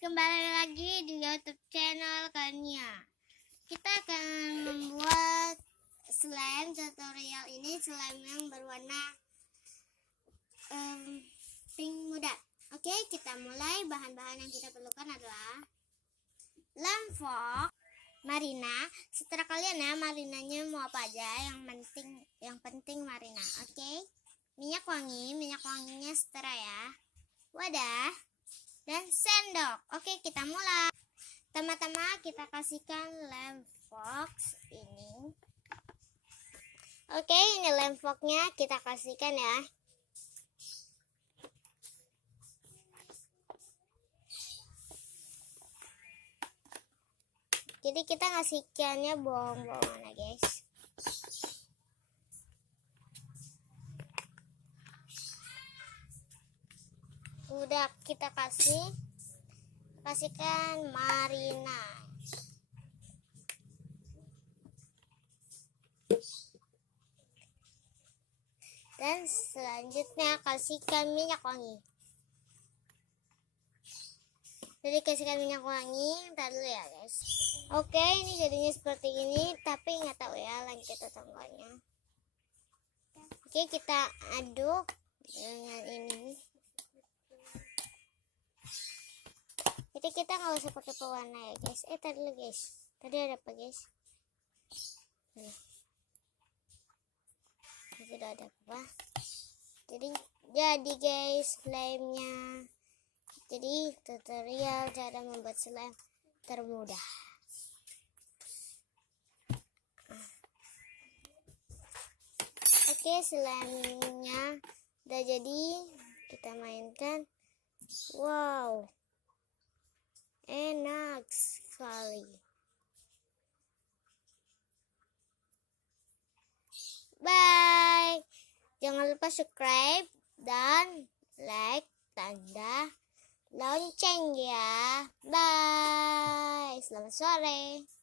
kembali lagi di YouTube channel Kania. Kita akan membuat slime. Tutorial ini slime yang berwarna pink muda. Oke, kita mulai. Bahan-bahan yang kita perlukan adalah lamfok, marina. Setelah kalian ya, marinanya mau apa aja, yang penting marina. Oke, minyak wanginya setera ya, wadah dan sendok. Oke, kita mulai. Pertama-tama kita kasihkan lem fox ini. Oke, ini lem foxnya kita kasihkan ya. Jadi kita ngasihkannya bohong-bohongan ya guys. Udah kita kasihkan marina. Dan selanjutnya kasihkan minyak wangi. Jadi kasihkan minyak wangi, ntar dulu ya guys. Oke, ini jadinya seperti ini, tapi nggak tahu ya lanjut atau enggaknya. Oke, kita aduk dengan ini. Jadi kita nggak usah pakai pewarna ya guys. Tadi dulu guys. Tadi ada apa guys? Tidak ada apa. Jadi guys, slime-nya. Jadi tutorial cara membuat slime termudah. Oke, slime-nya udah jadi. Kita mainkan. Wow, enak sekali. Bye. Jangan lupa subscribe dan like tanda lonceng ya. Bye. Selamat sore.